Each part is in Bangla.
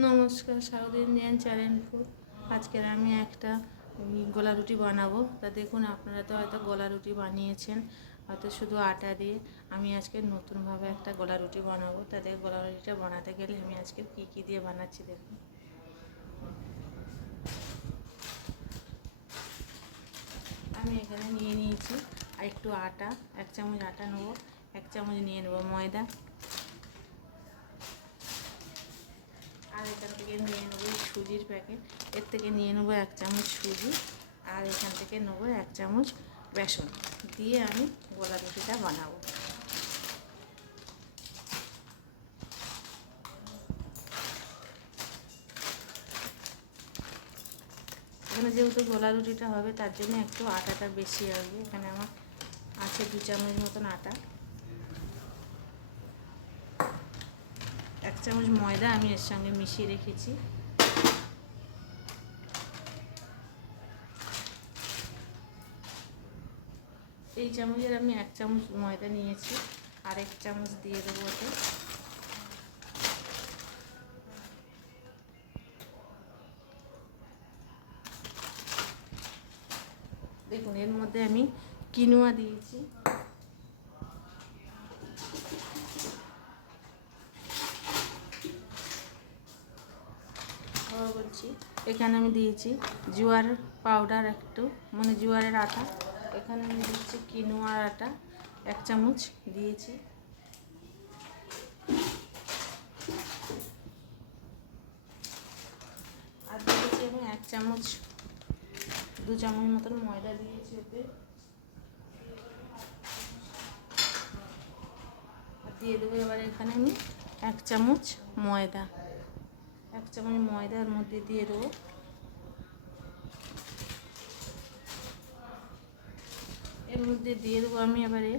নমস্কার, স্বাগত ইন্ডিয়ান চ্যানেল ফুড। আজকের আমি একটা গোলা রুটি বানাবো। তা দেখুন, আপনারা তো হয়তো গোলা রুটি বানিয়েছেন, হয়তো শুধু আটা দিয়ে। আমি আজকে নতুনভাবে একটা গোলা রুটি বানাবো। তাদের গোলা রুটিটা বানাতে গেলে আমি আজকে কী দিয়ে বানাচ্ছি দেখুন। আমি এখানে নিয়ে নিয়েছি আর একটু আটা, 1 চামচ আটা নেবো, 1 চামচ নিয়ে নেবো ময়দা, আর এখান থেকে নিয়ে নেবো সুজির প্যাকেট, এর থেকে নিয়ে নেবো 1 চামচ সুজি, আর এখান থেকে নেবো 1 চামচ বেসন দিয়ে আমি গোলা রুটিটা বানাবো। এখানে যেহেতু গোলা রুটিটা হবে তার জন্য একটু আটাটা বেশি হবে। এখানে আমার আছে 2 চামচ মতন আটা, 1 চামচ ময়দা আমি এর সঙ্গে মিশিয়ে রেখেছি। এই চামচের আমি 1 চামচ ময়দা নিয়েছি, আর 1 চামচ দিয়ে দেবো ওতে। দেখুন, এর মধ্যে আমি কিনোয়া দিয়েছি, বলছি এখানে আমি দিয়েছি জোয়ার পাউডার একটু, মানে জোয়ারের আটা। এখানে আমি দিচ্ছি কিনোয়ার আটা 1 চামচ দিয়েছি, আর দিয়েছি আমি 1 চামচ, 2 চামচ মতন ময়দা দিয়েছি ওতে। আর দিয়ে দেবো এবার এখানে আমি 1 চামচ ময়দা, 1 চামচ ময়দার মধ্যে দিয়ে দেবো। এর মধ্যে দিয়ে দেবো আমি এবারে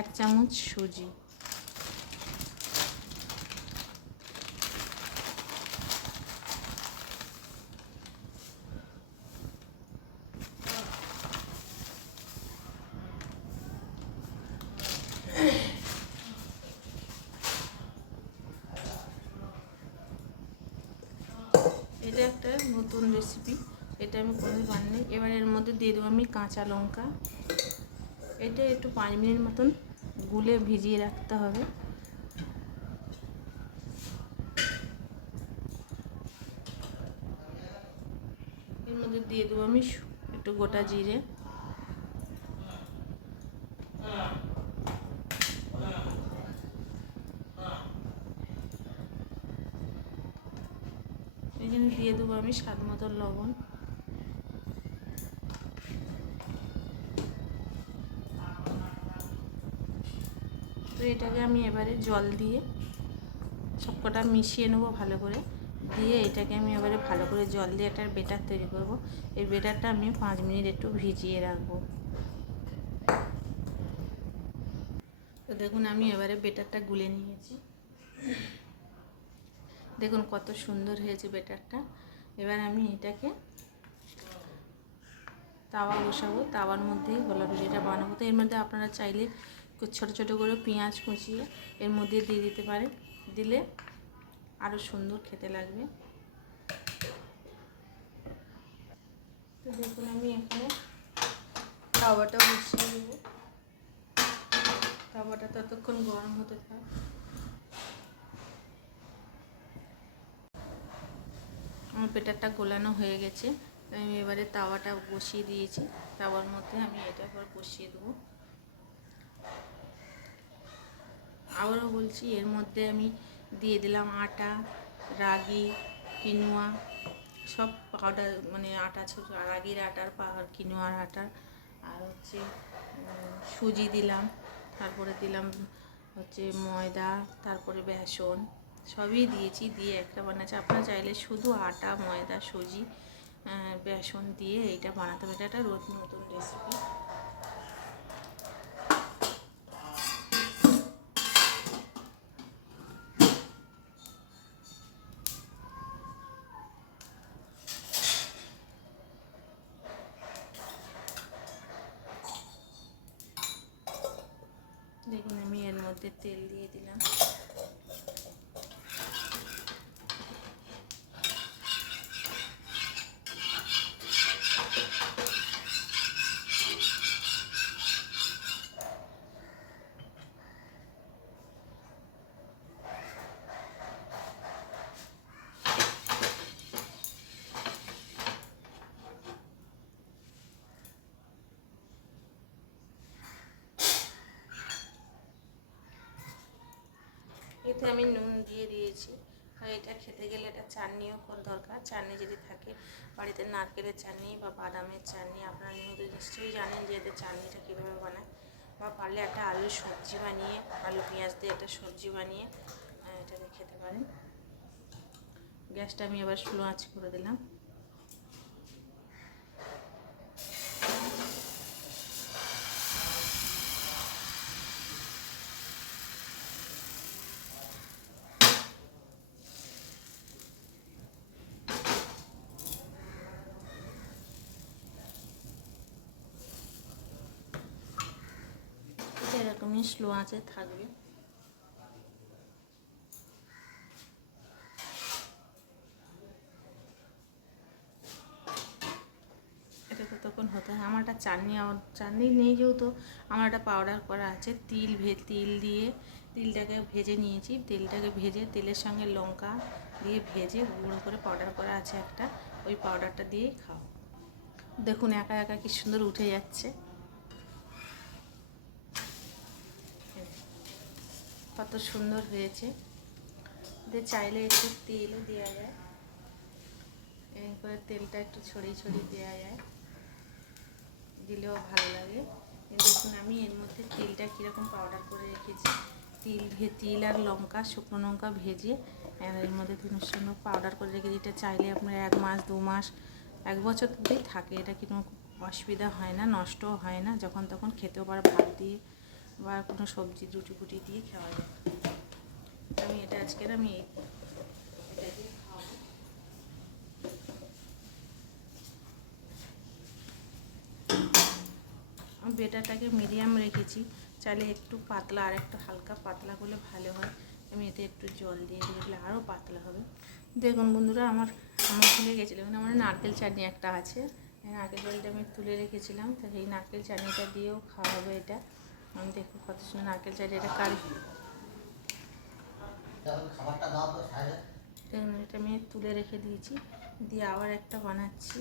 1 চামচ সুজি, এটা একটা নতুন রেসিপি, এটা আমি কোনোদিন বানাইনি। এবার এর মধ্যে দিয়ে দেবো আমি কাঁচা লঙ্কা। এটা একটু 5 মিনিট মতন গুলে ভিজিয়ে রাখতে হবে। এর মধ্যে দিয়ে দেবো আমি একটু গোটা জিরে, এখানে দিয়ে দেবো আমি স্বাদ মতো লবণ। তো এটাকে আমি এবারে জল দিয়ে সবকটা মিশিয়ে নেবো ভালো করে। দিয়ে এটাকে আমি এবারে ভালো করে জল দিয়ে একটা বেটার তৈরি করব। এই বেটারটা আমি 5 মিনিট একটু ভিজিয়ে রাখবো। তো দেখুন, আমি এবারে বেটারটা গুলে নিয়েছি। দেখুন কত সুন্দর হয়েছে বেটারটা। এবার আমি এটাকে তাওয়া বসাবো, তাওয়ার মধ্যে গোলা রুটিটা বানাবো। তো এর মধ্যে আপনারা চাইলে ছোট ছোট করে পেঁয়াজ কুচিয়ে এর মধ্যে দিয়ে দিতে পারেন, দিলে আরও সুন্দর খেতে লাগবে। তো দেখুন, আমি এখানে তাওয়াটা বসিয়ে দেবো। তাওয়াটা ততক্ষণ গরম হতে থাক। আমার বেটারটা গোলানো হয়ে গেছে, আমি এবারে তাওয়াটা বসিয়ে দিয়েছি। তাওয়ার মধ্যে আমি এটা এবার বসিয়ে দেবো। আবারও বলছি, এর মধ্যে আমি দিয়ে দিলাম আটা, রাগি, কিনোয়া, সব পাউডার, মানে আটা, ছোটো রাগির আটার পাউডার, কিনোয়ার আটার, আর হচ্ছে সুজি দিলাম, তারপরে দিলাম হচ্ছে ময়দা, তারপরে বেসন, সবই দিয়েছি। দিয়ে একটা বানাচ্ছি। আপনারা চাইলে শুধু আটা, ময়দা, সুজি, বেসন দিয়ে এইটা বানাতে হবে। এটা একটা নতুন রেসিপি। দেখুন, আমি এর মধ্যে তেল দিয়ে দিলাম। আমি নুন দিয়ে দিয়েছি। আর এটা খেতে গেলে এটা চাটনিও দরকার। চাটনি যদি থাকে বাড়িতে, নারকেলের চাটনি বা বাদামের চাটনি, আপনারা নিশ্চয়ই জানেন যে এদের চাটনিটা কীভাবে বানায়। বা পারলে একটা আলুর সবজি বানিয়ে, আলু পেঁয়াজ দিয়ে একটা সবজি বানিয়ে এটাকে খেতে পারেন। গ্যাসটা আমি আবার স্লো আঁচ করে দিলাম। এরকমই স্লো আঁচে থাকবে। এটা ততক্ষণ হতে হয়। আমার একটা চাটনি নেই যেহেতু, আমার একটা পাউডার করা আছে। তিল দিয়ে তিলটাকে ভেজে নিয়েছি। তেলটাকে ভেজে তেলের সঙ্গে লঙ্কা দিয়ে ভেজে গুঁড়ো করে পাউডার করা আছে একটা, ওই পাউডারটা দিয়েই খাও। দেখুন একা একা কি সুন্দর উঠে যাচ্ছে, কত সুন্দর হয়েছে। চাইলে একটু তেলও দেওয়া যায়, এরকম করে তেলটা একটু ছড়িয়ে দেওয়া যায়, দিলেও ভালো লাগে। দেখুন আমি এর মধ্যে তেলটা কীরকম পাউডার করে রেখেছি। তিল আর লঙ্কা, শুকনো লঙ্কা ভেজে এর মধ্যে সুন্দর পাউডার করে রেখেছি। এটা চাইলে আপনারা 1 মাস 2 মাস 1 বছর ধরেই থাকে। এটা কোনো অসুবিধা হয় না, নষ্টও হয় না। যখন তখন খেতেও পারে, ভাত দিয়ে বা কোনো সবজি রুটি ফুটি দিয়ে খাওয়া যায়। আমি এটা আজকের এটা দিয়ে খাওয়াবো। বেটারটাকে মিডিয়াম রেখেছি, চাইলে একটু পাতলা আর একটু হালকা পাতলা করলে ভালো হয়। আমি এতে একটু জল দিয়ে দিলে আরও পাতলা হবে। দেখুন বন্ধুরা, আমার ভুলে গেছিলাম, আমার নারকেল চাটনি একটা আছে। নারকেল জলটা আমি তুলে রেখেছিলাম, তো এই নারকেল চাটনিটা দিয়েও খাওয়া হবে এটা। আমি দেখুন কত সুন্দর নারকেল চাটনি। এটা দেখুন এটা আমি তুলে রেখে দিয়েছি, দিয়ে আবার একটা বানাচ্ছি।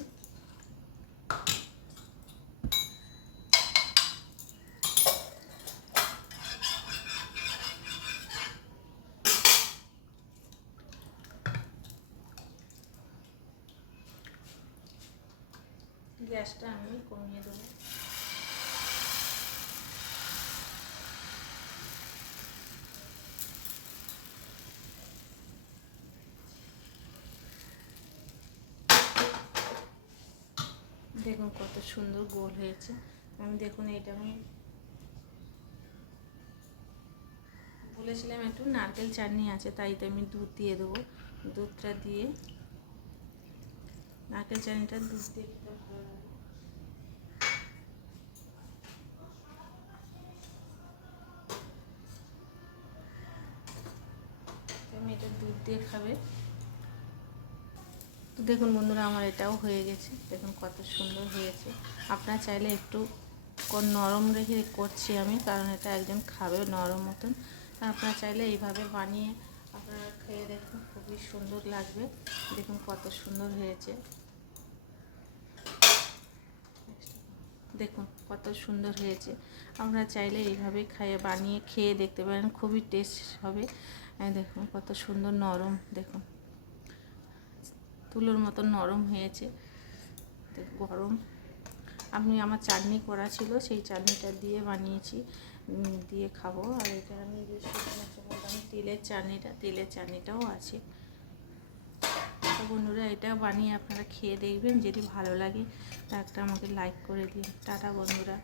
গ্যাসটা আমি কমিয়ে দেবো। দেখুন কত সুন্দর গোল হয়েছে। দেখুন এটা আমি বলেছিলাম একটু নারকেল চাটনি আছে, তাই তো আমি দুধ দিয়ে দেবো। দুধটা দিয়ে, নারকেল চাটনিটা দুধ দিয়ে খেতে ভালো লাগে। আমি এটা দুধ দিয়ে খাবে। তো দেখুন বন্ধুরা, আমার এটাও হয়ে গেছে। দেখুন কত সুন্দর হয়েছে। আপনারা চাইলে একটু নরম রেখে করছি আমি, কারণ এটা একজন খাবে নরম মতন। আপনারা চাইলে এইভাবে বানিয়ে আপনারা খেয়ে দেখুন, খুবই সুন্দর লাগবে। দেখুন কত সুন্দর হয়েছে। দেখুন কত সুন্দর হয়েছে। আপনারা চাইলে এইভাবে বানিয়ে খেয়ে দেখতে পারেন, খুবই টেস্ট হবে। দেখুন কত সুন্দর নরম, দেখুন তুলোর মতো নরম হয়েছে। গরম আমার চাটনি করা ছিল, সেই চাটনিটা দিয়ে বানিয়েছি, দিয়ে খাবো। আর এটা আমি তিলের চাটনিটাও আছে। তো বন্ধুরা, এটা বানিয়ে আপনারা খেয়ে দেখবেন, যদি ভালো লাগে তা একটা আমাকে লাইক করে দিন। টাটা বন্ধুরা।